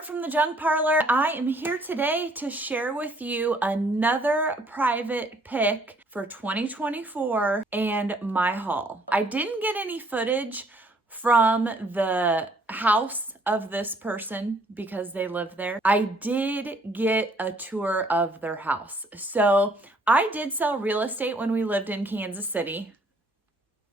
Brooke from the Junk Parlor. I am here today to share with you another private pick for 2024 and my haul. I didn't get any footage from the house of this person because they live there. I did get a tour of their house. So I did sell real estate when we lived in Kansas City.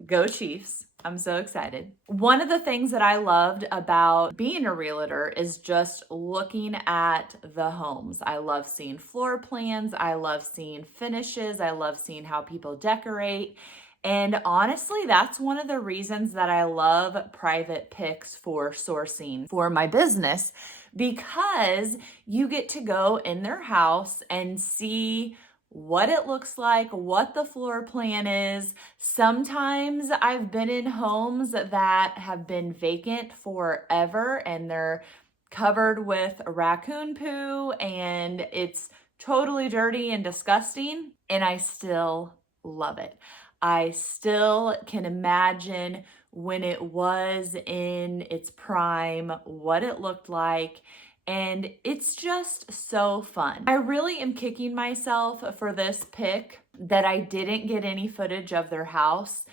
Go Chiefs. I'm so excited. One of the things that I loved about being a realtor is just looking at the homes. I love seeing floor plans. I love seeing finishes. I love seeing how people decorate. And honestly, that's one of the reasons that I love private picks for sourcing for my business, because you get to go in their house and see what it looks like, what the floor plan is. Sometimes I've been in homes that have been vacant forever and they're covered with raccoon poo and it's totally dirty and disgusting, and I still love it. I still can imagine when it was in its prime, what it looked like. And it's just so fun. I really am kicking myself for this pick that I didn't get any footage of their house,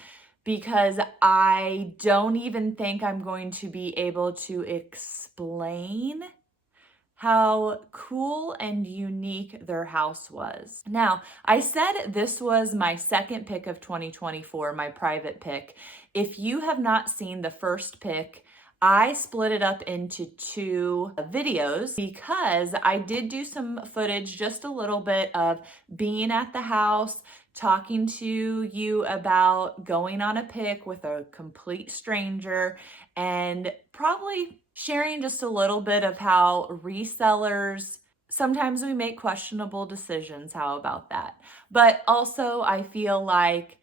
because I don't even think I'm going to be able to explain how cool and unique their house was. Now, I said this was my second pick of 2024, my private pick. If you have not seen the first pick, I split it up into two videos because I did do some footage, just a little bit of being at the house, talking to you about going on a pick with a complete stranger, and probably sharing just a little bit of how resellers, sometimes we make questionable decisions. How about that? But also I feel like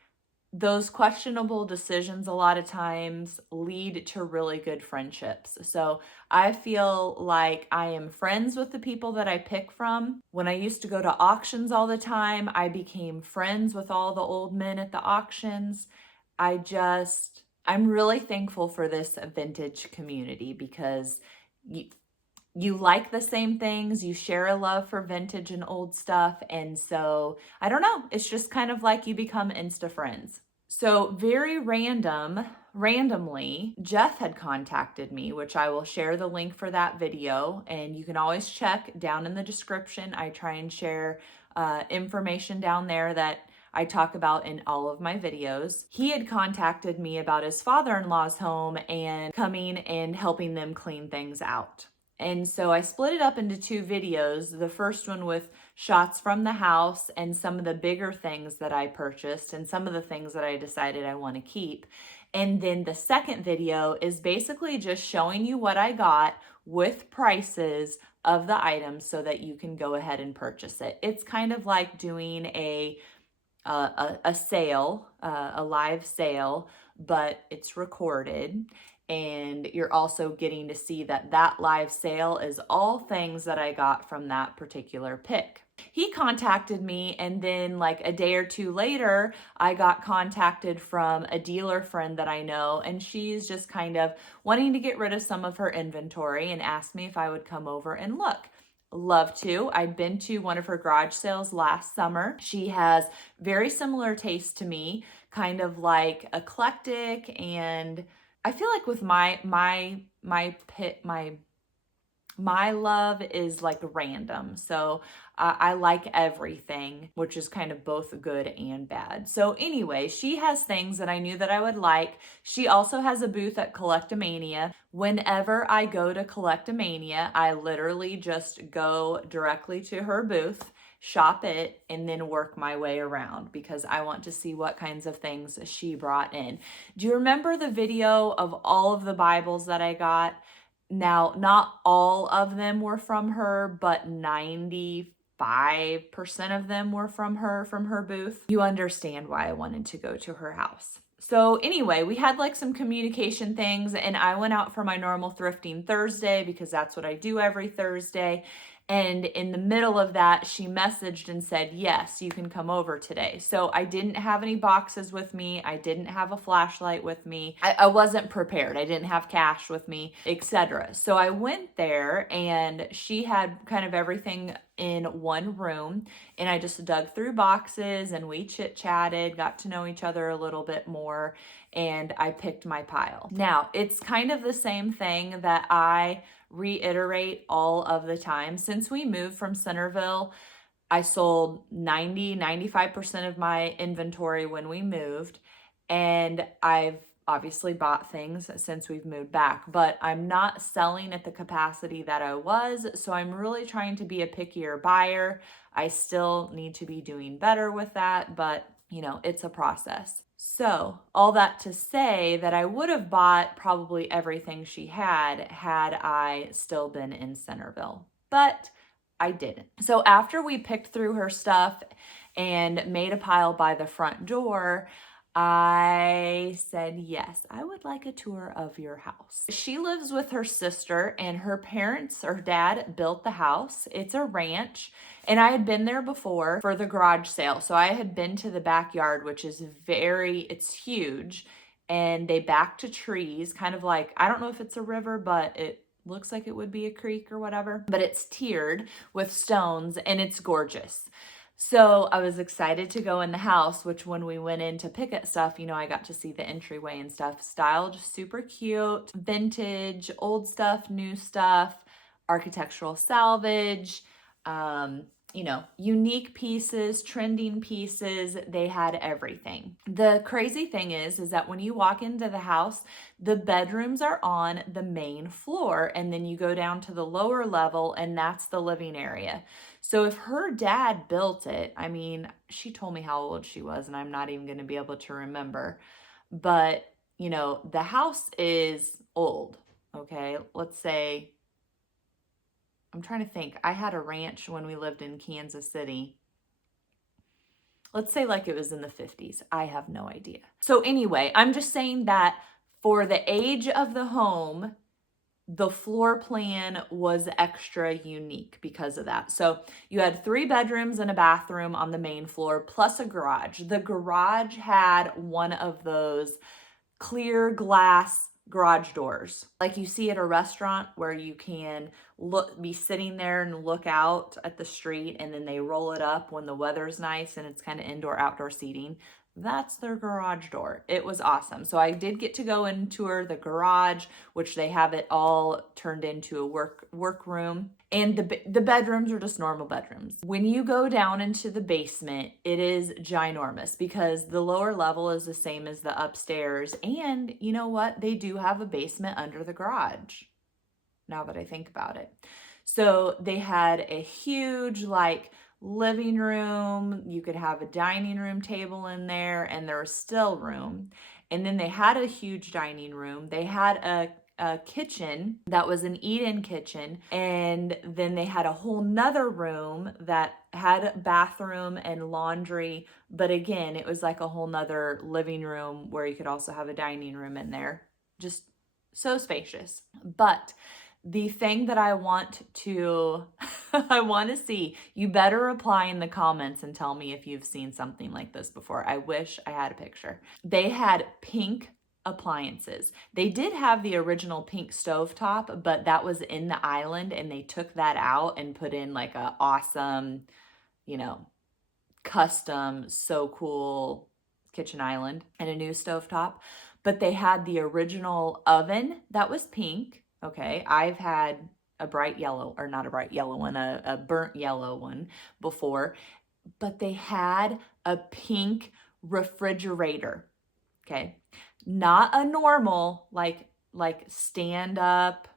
those questionable decisions a lot of times lead to really good friendships. So I feel like I am friends with the people that I pick from. When I used to go to auctions all the time, I became friends with all the old men at the auctions. I'm really thankful for this vintage community because you like the same things, you share a love for vintage and old stuff. And so, I don't know, it's just kind of like you become Insta friends. So very randomly, Jeff had contacted me, which I will share the link for that video. And you can always check down in the description. I try and share information down there that I talk about in all of my videos. He had contacted me about his father-in-law's home and coming and helping them clean things out. And so I split it up into two videos. The first one with shots from the house and some of the bigger things that I purchased and some of the things that I decided I want to keep. And then the second video is basically just showing you what I got with prices of the items so that you can go ahead and purchase it. It's kind of like doing a sale, a live sale, but it's recorded. And you're also getting to see that live sale is all things that I got from that particular pick. He contacted me, and then like a day or two later, I got contacted from a dealer friend that I know, and she's just kind of wanting to get rid of some of her inventory and asked me if I would come over and look. Love to. I'd been to one of her garage sales last summer. She has very similar taste to me, kind of like eclectic, and I feel like with my love is like random. So I like everything, which is kind of both good and bad. So anyway, she has things that I knew that I would like. She also has a booth at Collectomania. Whenever I go to Collectomania, I literally just go directly to her booth, shop it, and then work my way around because I want to see what kinds of things she brought in. Do you remember the video of all of the Bibles that I got? Now, not all of them were from her, but 95% of them were from her booth. You understand why I wanted to go to her house. So anyway, we had like some communication things, and I went out for my normal thrifting Thursday because that's what I do every Thursday. And in the middle of that, she messaged and said, yes, you can come over today. So I didn't have any boxes with me. I didn't have a flashlight with me. I wasn't prepared. I didn't have cash with me, etc. So I went there and she had kind of everything in one room, and I just dug through boxes and we chit-chatted, got to know each other a little bit more, and I picked my pile. Now, it's kind of the same thing that I reiterate all of the time. Since we moved from Centerville, I sold 95% of my inventory when we moved, and I've obviously bought things since we've moved back, but I'm not selling at the capacity that I was, so I'm really trying to be a pickier buyer. I still need to be doing better with that, but it's a process. So all that to say that I would have bought probably everything she had I still been in Centerville, but I didn't. So after we picked through her stuff and made a pile by the front door, I said, yes, I would like a tour of your house. She lives with her sister, and her dad built the house. It's a ranch, and I had been there before for the garage sale. So I had been to the backyard, which is it's huge, and they back to trees, kind of like, I don't know if it's a river, but it looks like it would be a creek or whatever, but it's tiered with stones and it's gorgeous. So I was excited to go in the house, which when we went in to pick at stuff, I got to see the entryway and stuff. Styled super cute, vintage, old stuff, new stuff, architectural salvage, unique pieces, trending pieces. They had everything. The crazy thing is that when you walk into the house, the bedrooms are on the main floor, and then you go down to the lower level, and that's the living area. So if her dad built it, she told me how old she was, and I'm not even going to be able to remember, but the house is old. Okay, let's say, I'm trying to think. I had a ranch when we lived in Kansas City. Let's say like it was in the 50s. I have no idea. So anyway, I'm just saying that for the age of the home, the floor plan was extra unique because of that. So you had 3 bedrooms and a bathroom on the main floor, plus a garage. The garage had one of those clear glass garage doors, like you see at a restaurant, where you can be sitting there and look out at the street, and then they roll it up when the weather's nice and it's kind of indoor outdoor seating. That's their garage door. It was awesome. So I did get to go and tour the garage, which they have it all turned into a work room. And the bedrooms are just normal bedrooms. When you go down into the basement, it is ginormous because the lower level is the same as the upstairs. And you know what? They do have a basement under the garage, now that I think about it. So they had a huge living room. You could have a dining room table in there, and there was still room. And then they had a huge dining room. They had a kitchen that was an eat-in kitchen, and then they had a whole nother room that had a bathroom and laundry, but again, it was like a whole nother living room where you could also have a dining room in there. Just so spacious. But the thing that I want to see, you better reply in the comments and tell me if you've seen something like this before. I wish I had a picture. They had pink appliances. They did have the original pink stovetop, but that was in the island, and they took that out and put in like a awesome, custom, so cool kitchen island and a new stovetop. But they had the original oven that was pink. Okay, I've had a bright yellow, or not a bright yellow one, a burnt yellow one before, but they had a pink refrigerator. Okay, not a normal like stand up,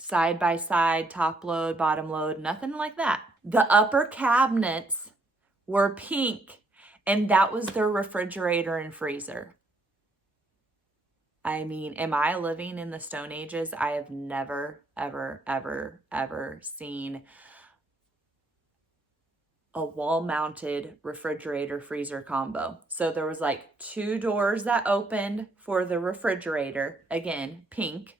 side by side, top load, bottom load, nothing like that. The upper cabinets were pink, and that was their refrigerator and freezer. Am I living in the Stone Ages? I have never, ever, ever, ever seen a wall-mounted refrigerator freezer combo. So there was 2 doors that opened for the refrigerator, again, pink,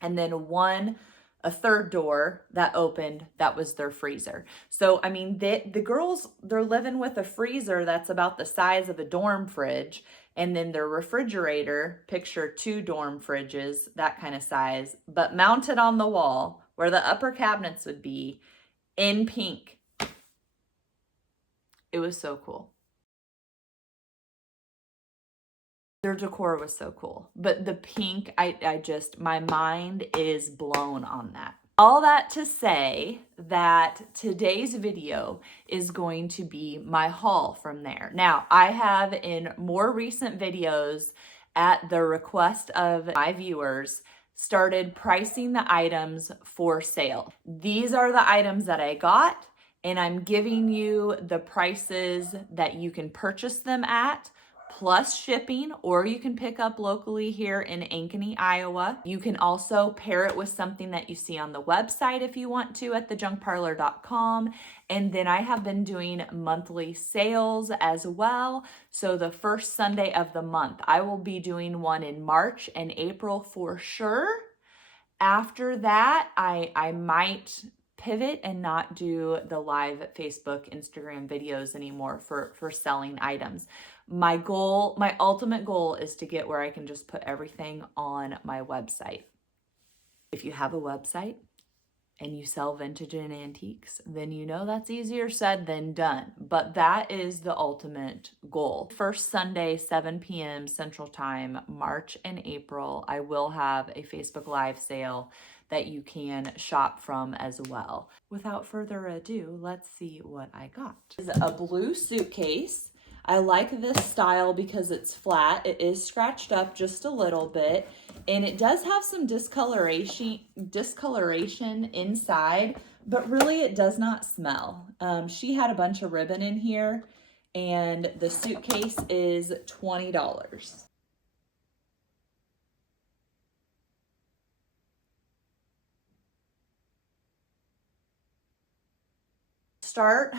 and then one a third door that opened, that was their freezer. So, I mean, the girls, they're living with a freezer that's about the size of a dorm fridge. And then their refrigerator, picture 2 dorm fridges, that kind of size, but mounted on the wall where the upper cabinets would be in pink. It was so cool. Their decor was so cool. But the pink, I just, my mind is blown on that. All that to say that today's video is going to be my haul from there. Now, I have in more recent videos, at the request of my viewers, started pricing the items for sale. These are the items that I got, and I'm giving you the prices that you can purchase them at, plus shipping, or you can pick up locally here in Ankeny, Iowa. You can also pair it with something that you see on the website if you want to at thejunkparlor.com. And then I have been doing monthly sales as well. So the first Sunday of the month, I will be doing one in March and April for sure. After that, I might pivot and not do the live Facebook, Instagram videos anymore for selling items. My goal, my ultimate goal is to get where I can just put everything on my website. If you have a website and you sell vintage and antiques, then you know that's easier said than done. But that is the ultimate goal. First Sunday, 7 p.m. Central Time, March and April, I will have a Facebook Live sale that you can shop from as well. Without further ado, let's see what I got. This is a blue suitcase. I like this style because it's flat. It is scratched up just a little bit, and it does have some discoloration inside, but really it does not smell. She had a bunch of ribbon in here, and the suitcase is $20. Start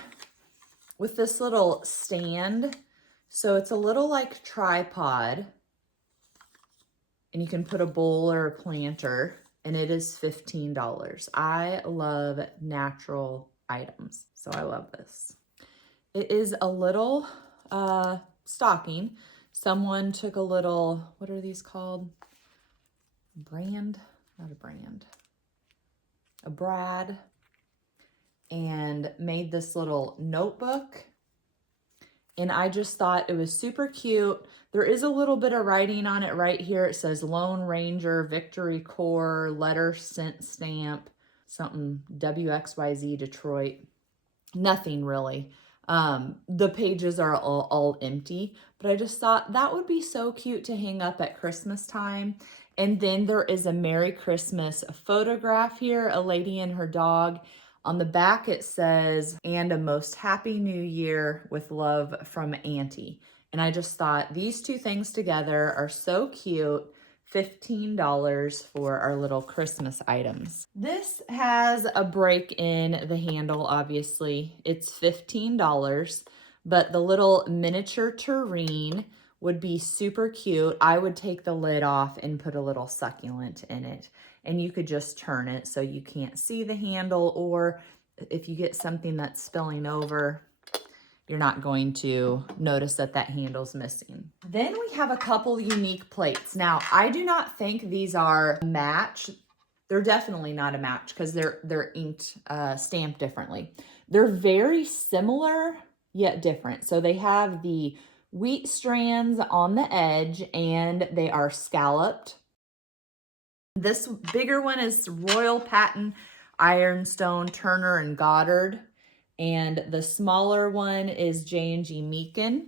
with this little stand. So it's a little like tripod, and you can put a bowl or a planter, and it is $15. I love natural items, so I love this. It is a little stocking. Someone took a little, what are these called? Brad, and made this little notebook. And I just thought it was super cute. There is a little bit of writing on it right here. It says Lone Ranger, Victory Corps, letter sent stamp, something WXYZ Detroit. Nothing really. The pages are all empty, but I just thought that would be so cute to hang up at Christmas time. And then there is a Merry Christmas photograph here, a lady and her dog. On the back it says, and a most happy new year with love from Auntie. And I just thought these two things together are so cute. $15 for our little Christmas items. This has a break in the handle, obviously. It's $15, but the little miniature tureen would be super cute. I would take the lid off and put a little succulent in it. And you could just turn it so you can't see the handle, or if you get something that's spilling over, you're not going to notice that that handle's missing. Then we have a couple unique plates. Now, I do not think these are a match. They're definitely not a match because they're inked, stamped differently. They're very similar yet different. So they have the wheat strands on the edge and they are scalloped. This bigger one is Royal Patent Ironstone, Turner and Goddard. And the smaller one is J&G Meakin.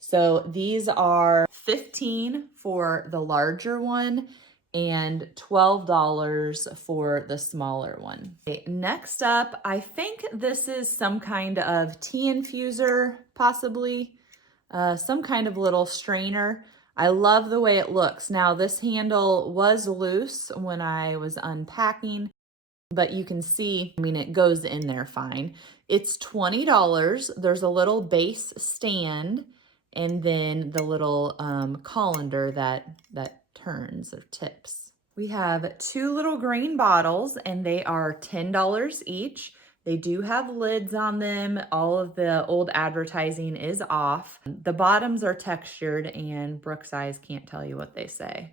So these are $15 for the larger one and $12 for the smaller one. Okay, next up, I think this is some kind of tea infuser, possibly. Some kind of little strainer. I love the way it looks. Now, this handle was loose when I was unpacking, but you can see, I mean, it goes in there fine. It's $20. There's a little base stand and then the little colander that turns or tips. We have 2 little green bottles and they are $10 each. They do have lids on them. All of the old advertising is off. The bottoms are textured and Brooke's eyes can't tell you what they say.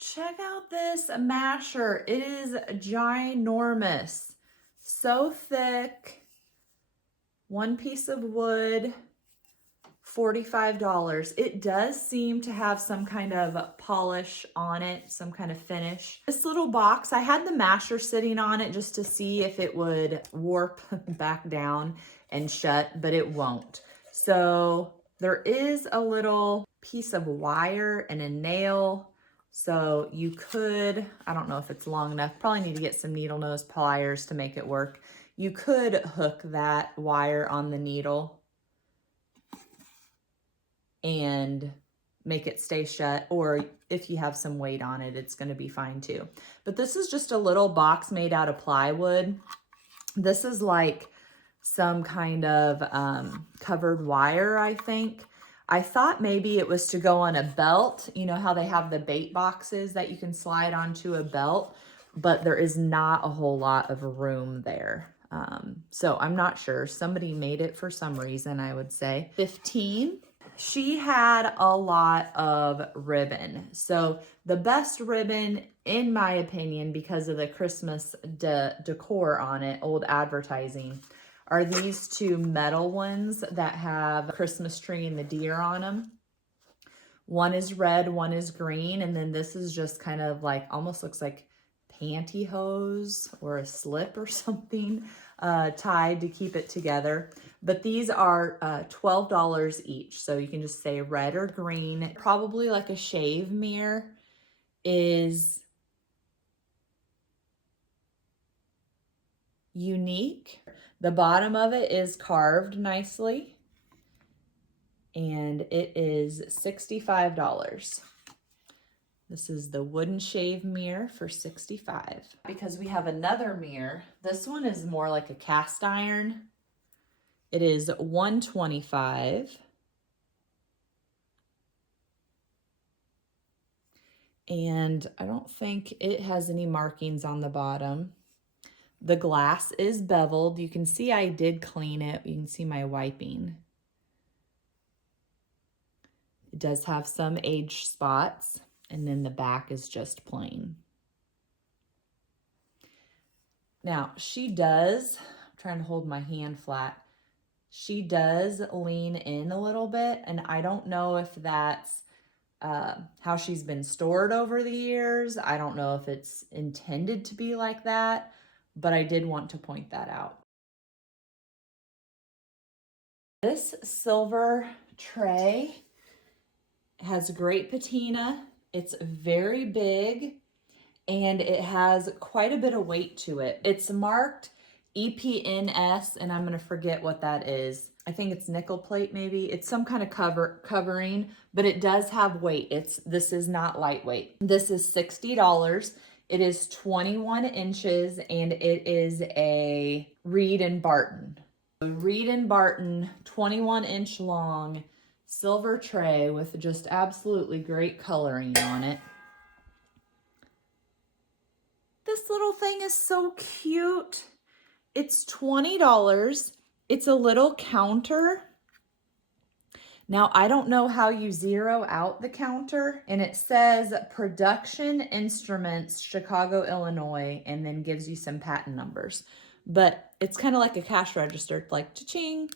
Check out this masher. It is ginormous. So thick. One piece of wood. $45. It does seem to have some kind of polish on it, some kind of finish. This little box, I had the masher sitting on it just to see if it would warp back down and shut, but it won't. So there is a little piece of wire and a nail. So you could, I don't know if it's long enough, probably need to get some needle nose pliers to make it work. You could hook that wire on the needle and make it stay shut, or if you have some weight on it, it's going to be fine too. But this is just a little box made out of plywood. This is like some kind of covered wire, I think. I thought maybe it was to go on a belt. You know how they have the bait boxes that you can slide onto a belt, but there is not a whole lot of room there. So I'm not sure. Somebody made it for some reason, I would say. 15. She had a lot of ribbon. So the best ribbon, in my opinion, because of the Christmas decor on it, old advertising, are these 2 metal ones that have a Christmas tree and the deer on them. One is red, one is green, and then this is just kind of like, almost looks like pantyhose or a slip or something tied to keep it together. But these are $12 each. So you can just say red or green. Probably like a shave mirror is unique. The bottom of it is carved nicely. And it is $65. This is the wooden shave mirror for $65. Because we have another mirror. This one is more like a cast iron. It is $125. And I don't think it has any markings on the bottom. The glass is beveled. You can see I did clean it. You can see my wiping. It does have some age spots, and then the back is just plain. Now, she does, I'm trying to hold my hand flat, she does lean in a little bit, and I don't know if that's how she's been stored over the years. I don't know if it's intended to be like that, but I did want to point that out. This silver tray has great patina. It's very big and it has quite a bit of weight to it. It's marked EPNS, and I'm going to forget what that is. I think it's nickel plate maybe. It's some kind of covering, but it does have weight. This is not lightweight. This is $60. It is 21 inches and it is a Reed and Barton. Reed and Barton 21-inch long silver tray with just absolutely great coloring on it. This little thing is so cute. It's $20. It's a little counter. Now, I don't know how you zero out the counter, and it says Production Instruments, Chicago, Illinois, and then gives you some patent numbers. But it's kind of like a cash register, like cha-ching,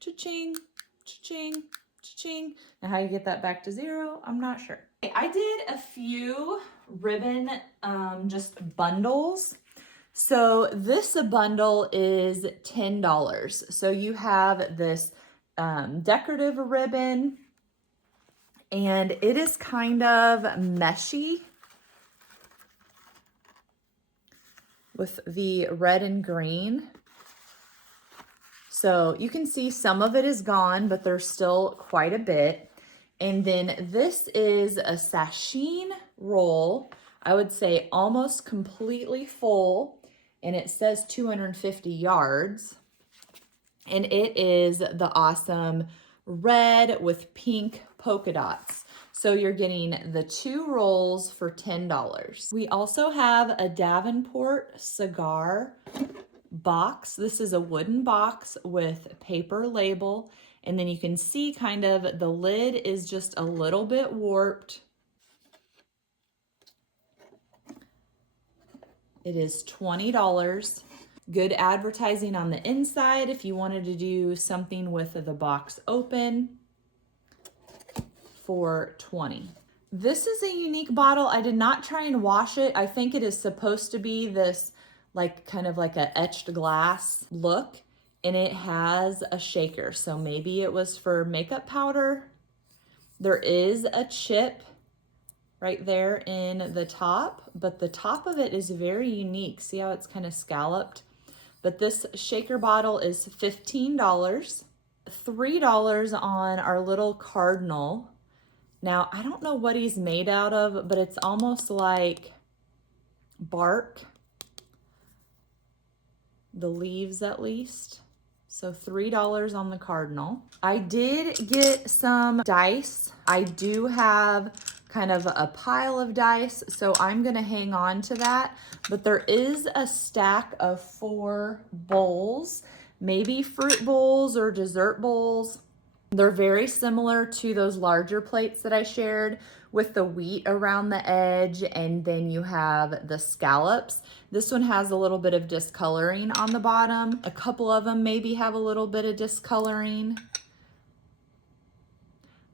cha-ching, cha-ching, cha-ching. Now, how you get that back to zero, I'm not sure. I did a few ribbon just bundles. So this bundle is $10. So you have this decorative ribbon, and it is kind of meshy with the red and green. So you can see some of it is gone, but there's still quite a bit. And then this is a sasheen roll. I would say almost completely full, and it says 250 yards. And it is the awesome red with pink polka dots. So you're getting the 2 rolls for $10. We also have a Davenport cigar box. This is a wooden box with paper label, and then you can see kind of the lid is just a little bit warped. It is $20. Good advertising on the inside if you wanted to do something with the box open for $20. This is a unique bottle. I did not try and wash it. I think it is supposed to be this like kind of like a etched glass look, and it has a shaker. So maybe it was for makeup powder. There is a chip right there in the top, but the top of it is very unique. See how it's kind of scalloped? But this shaker bottle is $15. $3 on our little cardinal. Now, I don't know what he's made out of, but it's almost like bark. The leaves at least. So $3 on the cardinal. I did get some dice. I do have kind of a pile of dice, so I'm gonna hang on to that. But there is a stack of 4 bowls, maybe fruit bowls or dessert bowls. They're very similar to those larger plates that I shared with the wheat around the edge, and then you have the scallops. This one has a little bit of discoloring on the bottom. A couple of them maybe have a little bit of discoloring.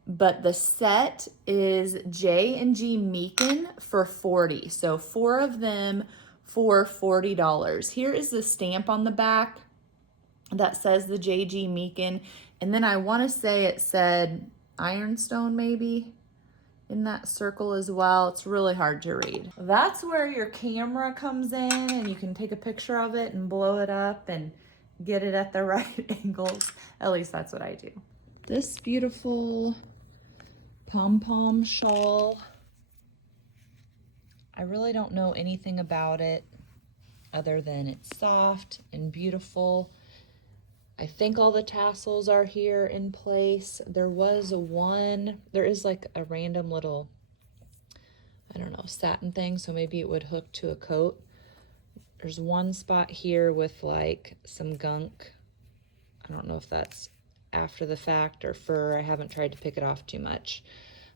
But the set is J&G Meekin for $40. So 4 of them for $40. Here is the stamp on the back that says the J&G Meekin. And then I want to say it said Ironstone maybe in that circle as well. It's really hard to read. That's where your camera comes in, and you can take a picture of it and blow it up and get it at the right angles. At least that's what I do. This beautiful pom-pom shawl. I really don't know anything about it other than it's soft and beautiful. I think all the tassels are here in place. There is like a random little, I don't know, satin thing, so maybe it would hook to a coat. There's one spot here with like some gunk. I don't know if that's after the fact or fur. I haven't tried to pick it off too much.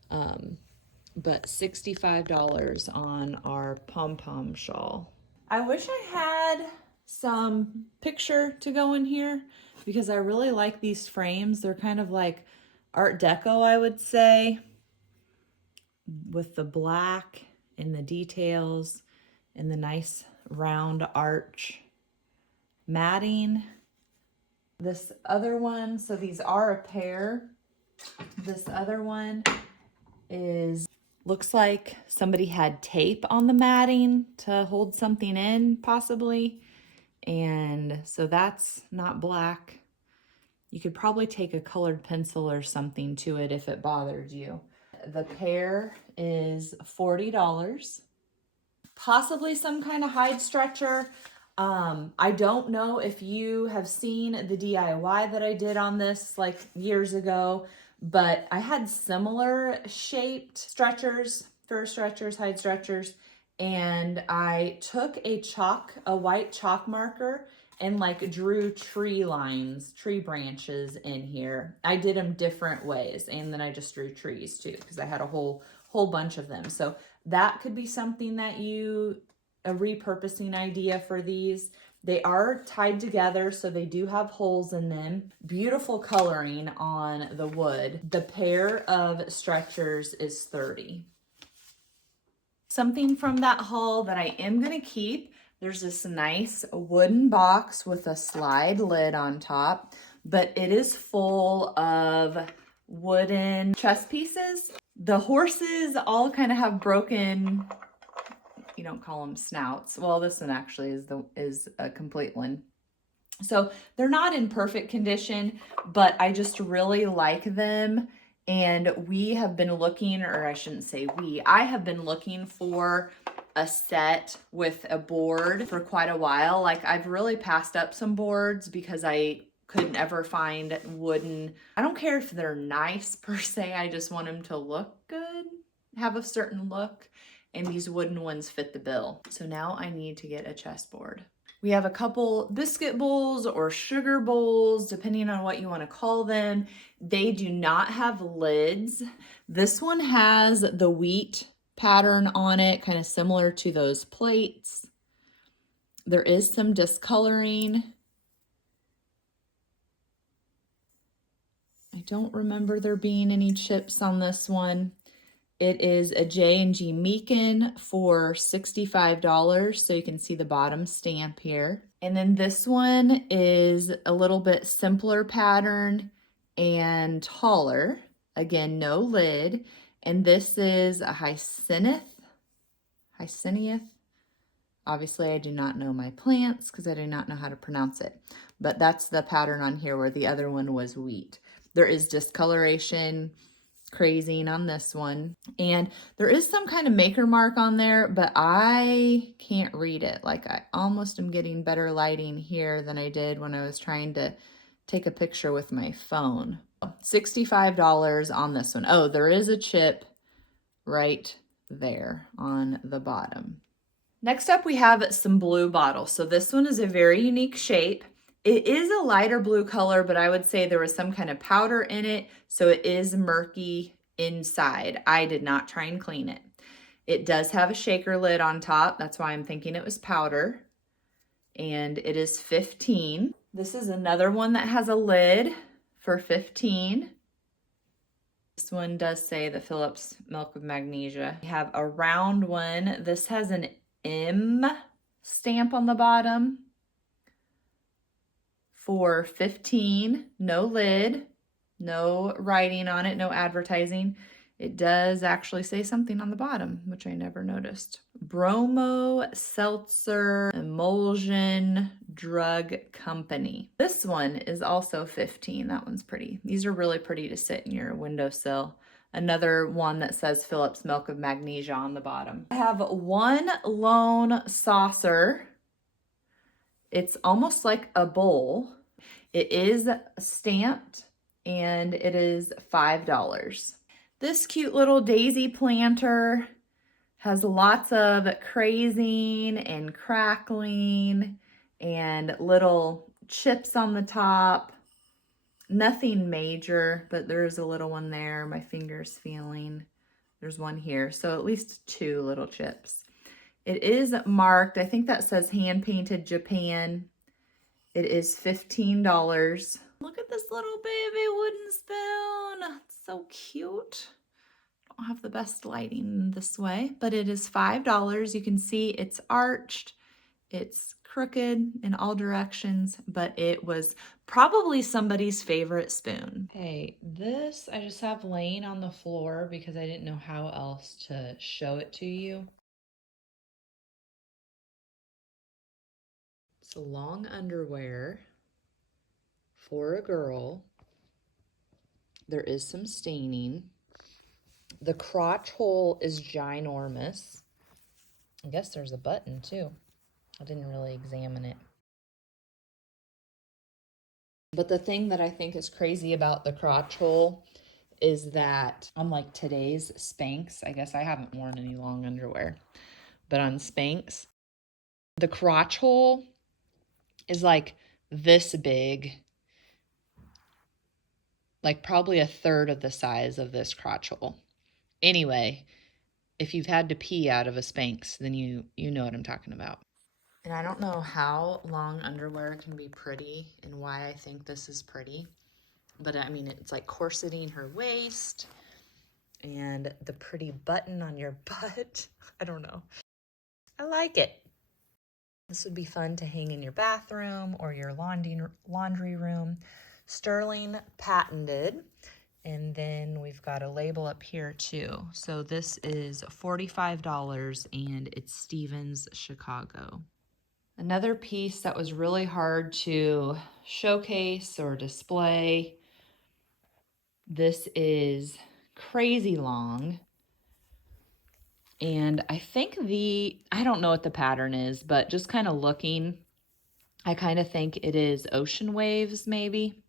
But $65 on our pom-pom shawl. I wish I had some picture to go in here because I really like these frames. They're kind of like Art Deco, I would say, with the black and the details and the nice round arch matting. This other one, so these are a pair. This other one looks like somebody had tape on the matting to hold something in, possibly. And so that's not black. You could probably take a colored pencil or something to it if it bothered you. The pair is $40. Possibly some kind of hide stretcher. I don't know if you have seen the DIY that I did on this like years ago, but I had similar shaped stretchers, fur stretchers, hide stretchers, and I took a white chalk marker and like drew tree lines, tree branches in here. I did them different ways, and then I just drew trees too because I had a whole bunch of them. So that could be something that a repurposing idea for these. They are tied together, so they do have holes in them. Beautiful coloring on the wood. The pair of stretchers is $30. Something from that haul that I am gonna keep, there's this nice wooden box with a slide lid on top, but it is full of wooden chess pieces. The horses all kind of have broken, you don't call them snouts. Well, this one actually is a complete one. So they're not in perfect condition, but I just really like them. And we have been looking, or I shouldn't say we, I have been looking for a set with a board for quite a while. Like I've really passed up some boards because I couldn't ever find wooden. I don't care if they're nice per se. I just want them to look good. have a certain look, and these wooden ones fit the bill. So now I need to get a chessboard. We have a couple biscuit bowls or sugar bowls, depending on what you want to call them. They do not have lids. This one has the wheat pattern on it, kind of similar to those plates. There is some discoloring. I don't remember there being any chips on this one. It is a J&G Meakin for $65, so you can see the bottom stamp here. And then this one is a little bit simpler pattern and taller. Again, no lid. And this is a Hyacinth. Obviously, I do not know my plants because I do not know how to pronounce it. But that's the pattern on here where the other one was wheat. There is discoloration, crazing on this one. And there is some kind of maker mark on there, but I can't read it. Like, I almost am getting better lighting here than I did when I was trying to take a picture with my phone. $65 on this one. Oh, there is a chip right there on the bottom. Next up, we have some blue bottles. So this one is a very unique shape. It is a lighter blue color, but I would say there was some kind of powder in it, so it is murky inside. I did not try and clean it. It does have a shaker lid on top. That's why I'm thinking it was powder. And it is $15. This is another one that has a lid for $15. This one does say the Phillips Milk with Magnesia. We have a round one. This has an M stamp on the bottom for $15. No lid, no writing on it, no advertising. It does actually say something on the bottom, which I never noticed. Bromo Seltzer Emulsion Drug Company. This one is also $15. That one's pretty. These are really pretty to sit in your windowsill. Another one that says Phillips Milk of Magnesia on the bottom. I have one lone saucer. It's almost like a bowl. It is stamped and it is $5. This cute little daisy planter has lots of crazing and crackling and little chips on the top. Nothing major, but there's a little one there. My finger's feeling. There's one here. So at least two little chips. It is marked. I think that says hand painted Japan. It is $15. Look at this little baby wooden spoon. It's so cute. Don't have the best lighting this way, but it is $5. You can see it's arched. It's crooked in all directions, but it was probably somebody's favorite spoon. Okay, this I just have laying on the floor because I didn't know how else to show it to you. It's long underwear for a girl. There is some staining. The crotch hole is ginormous. I guess there's a button too. I didn't really examine it. But the thing that I think is crazy about the crotch hole is that unlike today's Spanx, I guess I haven't worn any long underwear, but on Spanx, the crotch hole is like this big, like probably a third of the size of this crotch hole. Anyway, if you've had to pee out of a Spanx, then you know what I'm talking about. And I don't know how long underwear can be pretty and why I think this is pretty. But I mean, it's like corseting her waist and the pretty button on your butt. I don't know. I like it. This would be fun to hang in your bathroom or your laundry room. Sterling patented. And then we've got a label up here too. So this is $45 and it's Stevens Chicago. Another piece that was really hard to showcase or display. This is crazy long. And I think I don't know what the pattern is, but just kind of looking, I kind of think it is ocean waves maybe.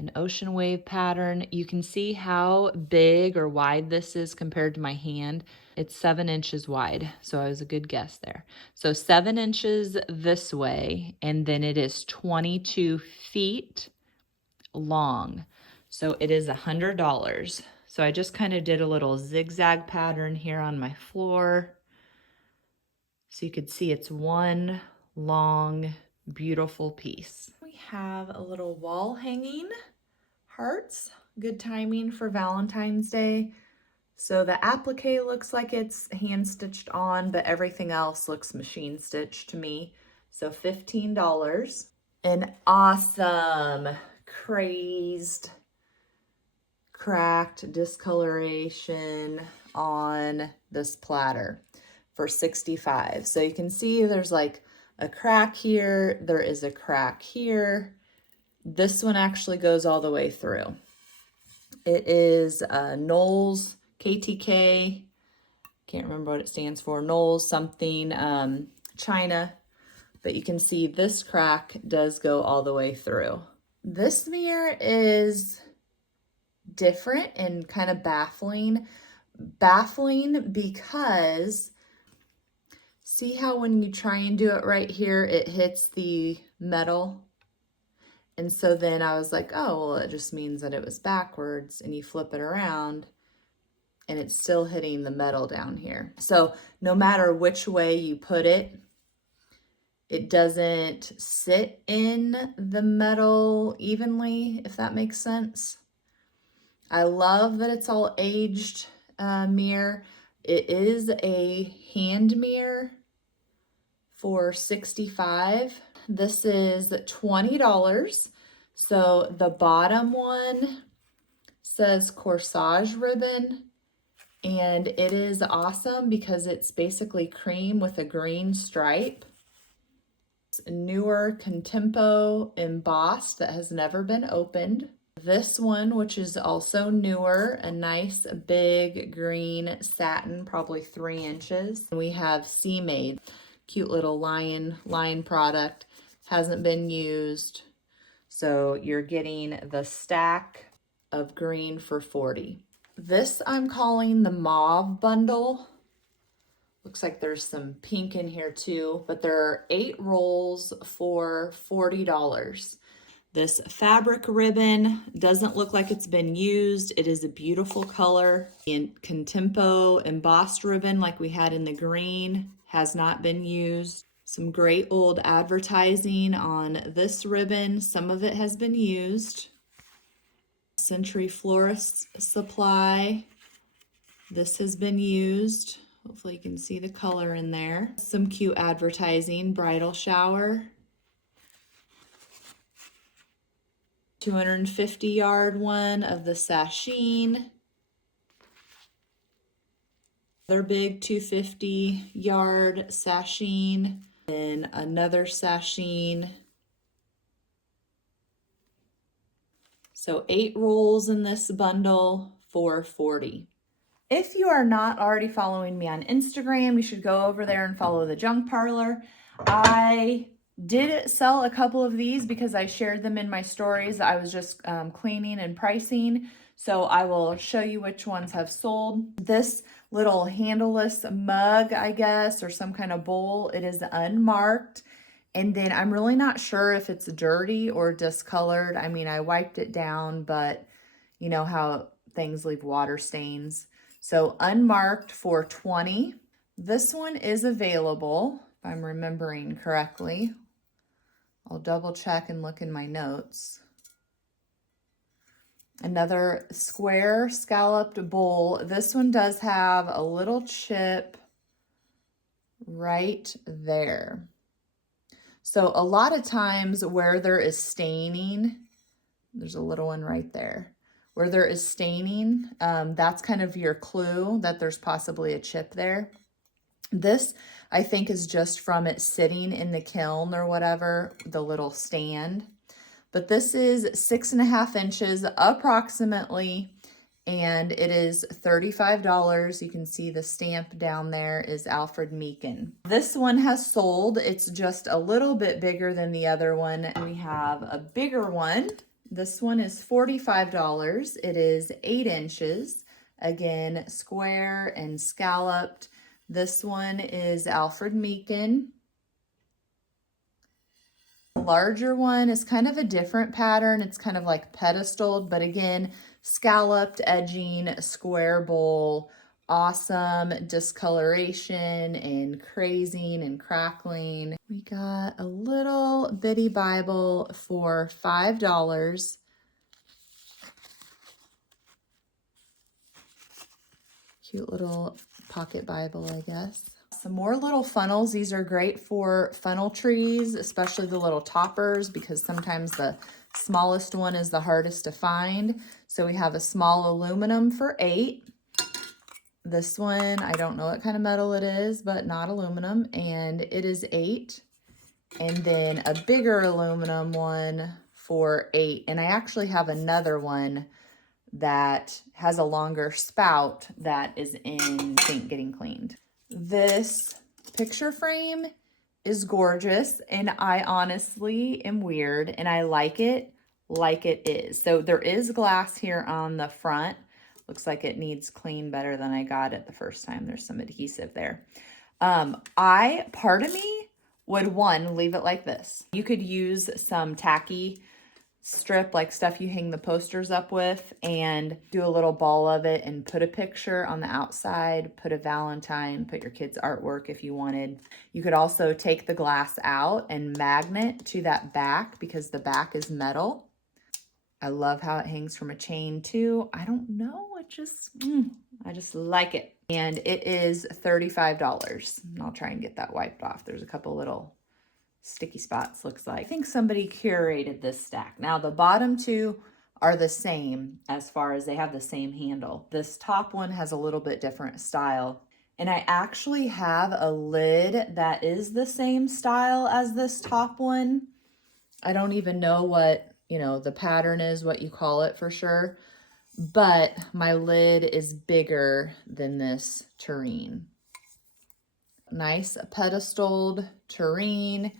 an ocean wave pattern. You can see how big or wide this is compared to my hand. It's 7 inches wide, so I was a good guess there. So 7 inches this way, and then it is 22 feet long. So it is $100. So I just kind of did a little zigzag pattern here on my floor. So you could see it's one long, beautiful piece. We have a little wall hanging hearts. Good timing for Valentine's Day. So the applique looks like it's hand stitched on, but everything else looks machine stitched to me. So $15. An awesome crazed cracked discoloration on this platter for $65. So you can see there's like a crack here, there is a crack here. This one actually goes all the way through. It is Knowles KTK, can't remember what it stands for, Knowles something, China, but you can see this crack does go all the way through. This mirror is different and kind of baffling because see how when you try and do it right here, it hits the metal. And so then I was like, oh, well, it just means that it was backwards, and you flip it around and it's still hitting the metal down here. So no matter which way you put it, it doesn't sit in the metal evenly, if that makes sense. I love that it's all aged mirror. It is a hand mirror for $65. This is $20. So the bottom one says corsage ribbon, and it is awesome because it's basically cream with a green stripe. It's a newer Contempo embossed that has never been opened. This one, which is also newer, a nice big green satin, probably 3 inches. We have Sea Made, cute little line product, hasn't been used. So you're getting the stack of green for $40. This I'm calling the mauve bundle. Looks like there's some pink in here too, but there are 8 rolls for $40. This fabric ribbon doesn't look like it's been used. It is a beautiful color. And Contempo embossed ribbon like we had in the green has not been used. Some great old advertising on this ribbon. Some of it has been used. Century Florist Supply. This has been used. Hopefully you can see the color in there. Some cute advertising, bridal shower. 250-yard one of the sasheen. Another big 250-yard sasheen. And another sasheen. So 8 rolls in this bundle for $40. If you are not already following me on Instagram, you should go over there and follow the Junk Parlor. I did sell a couple of these because I shared them in my stories. I was just cleaning and pricing. So I will show you which ones have sold. This little handleless mug, I guess, or some kind of bowl, it is unmarked. And then I'm really not sure if it's dirty or discolored. I mean, I wiped it down, but you know how things leave water stains. So unmarked for $20. This one is available, if I'm remembering correctly. I'll double check and look in my notes. Another square scalloped bowl. This one does have a little chip right there. So a lot of times where there is staining, there's a little one right there. Where there is staining, that's kind of your clue that there's possibly a chip there. This, I think, is just from it sitting in the kiln or whatever, the little stand. But this is 6.5 inches approximately, and it is $35. You can see the stamp down there is Alfred Meekin. This one has sold. It's just a little bit bigger than the other one. We have a bigger one This one is $45. It is 8 inches. Again, square and scalloped. This one is Alfred Meekin. The larger one is kind of a different pattern. It's kind of like pedestaled, but again, scalloped edging, square bowl, awesome discoloration and crazing and crackling. We got a little bitty Bible for $5. Cute little pocket Bible, I guess. Some more little funnels. These are great for funnel trees, especially the little toppers, because sometimes the smallest one is the hardest to find. So we have a small aluminum for $8. This one, I don't know what kind of metal it is, but not aluminum, and it is $8. And then a bigger aluminum one for $8. And I actually have another one that has a longer spout that is in sink getting cleaned. This picture frame is gorgeous, and I honestly am weird, and I like it is. So there is glass here on the front. Looks like it needs clean better than I got it the first time. There's some adhesive there. Part of me would, leave it like this. You could use some tacky strip, like stuff you hang the posters up with, and do a little ball of it and put a picture on the outside, put a Valentine, put your kids' artwork if you wanted. You could also take the glass out and magnet to that back because the back is metal. I love how it hangs from a chain too. I don't know, I just like it. And it is $35. I'll try and get that wiped off. There's a couple little sticky spots, looks like. I think somebody curated this stack. Now the bottom two are the same as far as they have the same handle. This top one has a little bit different style. And I actually have a lid that is the same style as this top one. I don't even know what, the pattern is, what you call it for sure. But my lid is bigger than this tureen. Nice pedestaled tureen.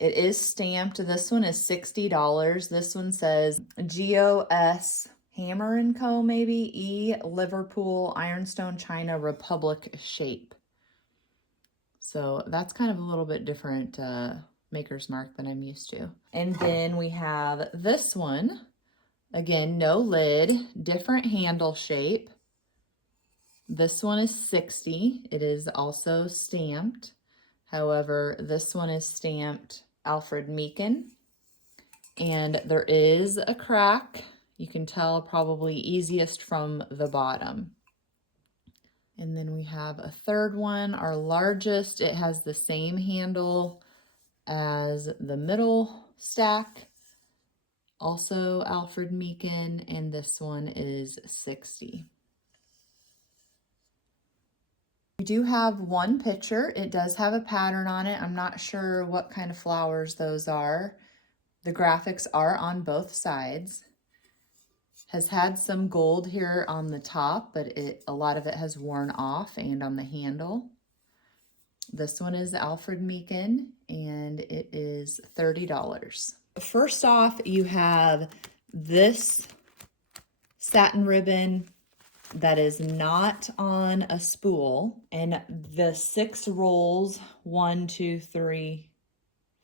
It is stamped. This one is $60. This one says GOS Hammer & Co. maybe, E Liverpool Ironstone China Republic shape. So that's kind of a little bit different maker's mark than I'm used to. And then we have this one. Again, no lid, different handle shape. This one is $60. It is also stamped. However, this one is stamped Alfred Meekin. And there is a crack. You can tell probably easiest from the bottom. And then we have a third one, our largest. It has the same handle as the middle stack. Also Alfred Meekin, and this one is $60. We do have one picture. It does have a pattern on it. I'm not sure what kind of flowers those are. The graphics are on both sides. Has had some gold here on the top, but a lot of it has worn off, and on the handle. This one is Alfred Meekin, and it is $30. First off, you have this satin ribbon that is not on a spool, and the 6 rolls, 1, 2, 3,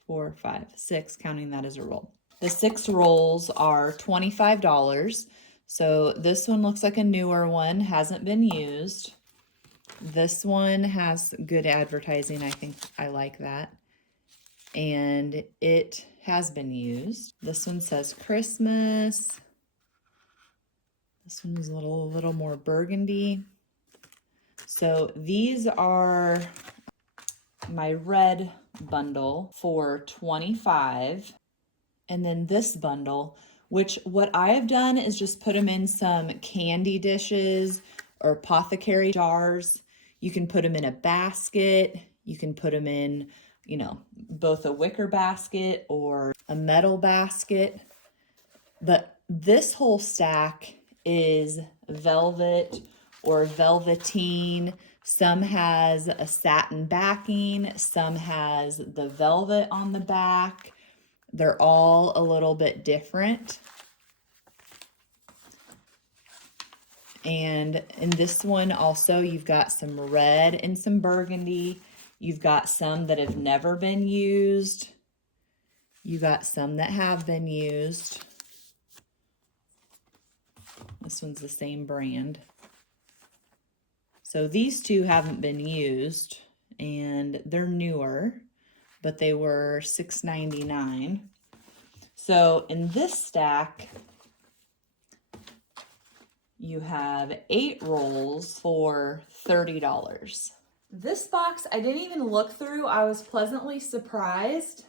4, 5, 6, counting that as a roll. The 6 rolls are $25. So this one looks like a newer one, hasn't been used. This one has good advertising. I think I like that. And it has been used. This one says Christmas. This one is a little more burgundy. So these are my red bundle for $25. And then this bundle, which what I have done is just put them in some candy dishes or apothecary jars. You can put them in a basket. You can put them in, both a wicker basket or a metal basket. But this whole stack is velvet or velveteen. Some has a satin backing. Some has the velvet on the back. They're all a little bit different. And in this one also, you've got some red and some burgundy. You've got some that have never been used. You got some that have been used. This one's the same brand. So these two haven't been used and they're newer, but they were $6.99. So in this stack, you have 8 rolls for $30. This box, I didn't even look through. I was pleasantly surprised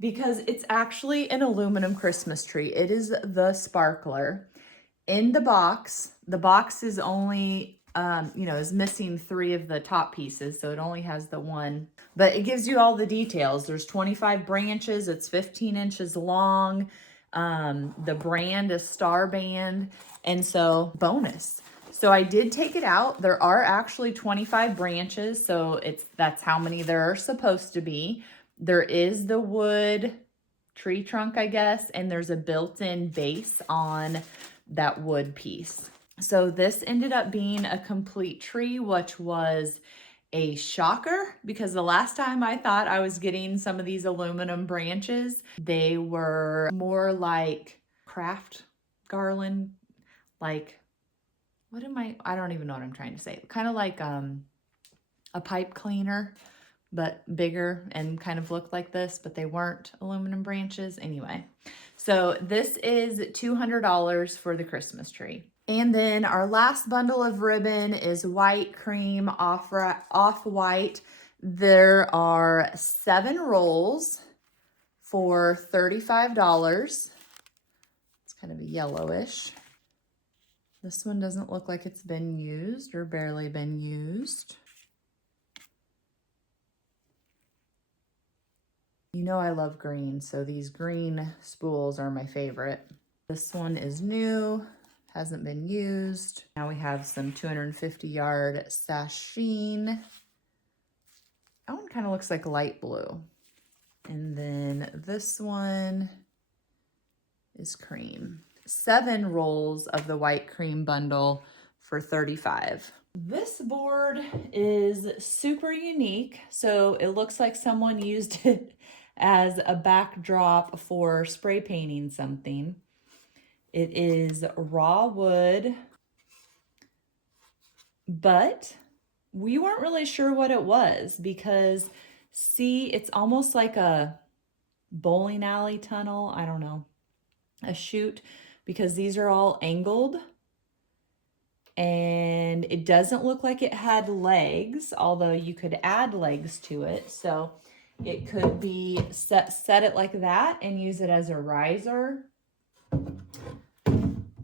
because it's actually an aluminum Christmas tree. It is the sparkler. In the box is only, is missing 3 of the top pieces, so it only has the one. But it gives you all the details. There's 25 branches. It's 15 inches long. The brand is Star Band, and so bonus. So I did take it out. There are actually 25 branches, so that's how many there are supposed to be. There is the wood tree trunk, I guess, and there's a built-in base on that wood piece. So this ended up being a complete tree, which was a shocker because the last time I thought I was getting some of these aluminum branches, they were more like craft garland, like, I don't even know what I'm trying to say. Kind of like a pipe cleaner, but bigger and kind of looked like this, but they weren't aluminum branches. Anyway, so this is $200 for the Christmas tree. And then our last bundle of ribbon is white, cream, off-white. There are 7 rolls for $35. It's kind of a yellowish. This one doesn't look like it's been used or barely been used. You know I love green, so these green spools are my favorite. This one is new. Hasn't been used. Now we have some 250-yard sasheen. That one kind of looks like light blue. And then this one is cream. 7 rolls of the white cream bundle for $35. This board is super unique. So it looks like someone used it as a backdrop for spray painting something. It is raw wood, but we weren't really sure what it was because, see, it's almost like a bowling alley tunnel. I don't know, a chute, because these are all angled. And it doesn't look like it had legs, although you could add legs to it. So it could be set it like that and use it as a riser.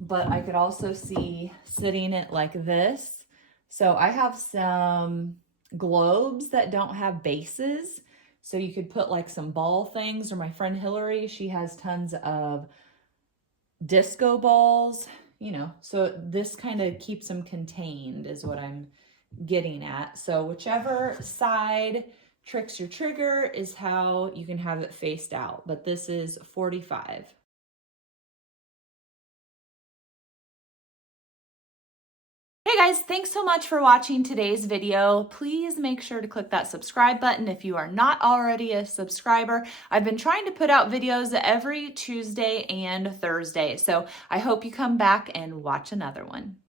But I could also see sitting it like this. So I have some globes that don't have bases. So you could put like some ball things, or my friend Hillary, she has tons of disco balls, so this kind of keeps them contained is what I'm getting at. So whichever side tricks your trigger is how you can have it faced out, but this is $45. Hey guys, thanks so much for watching today's video. Please make sure to click that subscribe button if you are not already a subscriber. I've been trying to put out videos every Tuesday and Thursday, so I hope you come back and watch another one.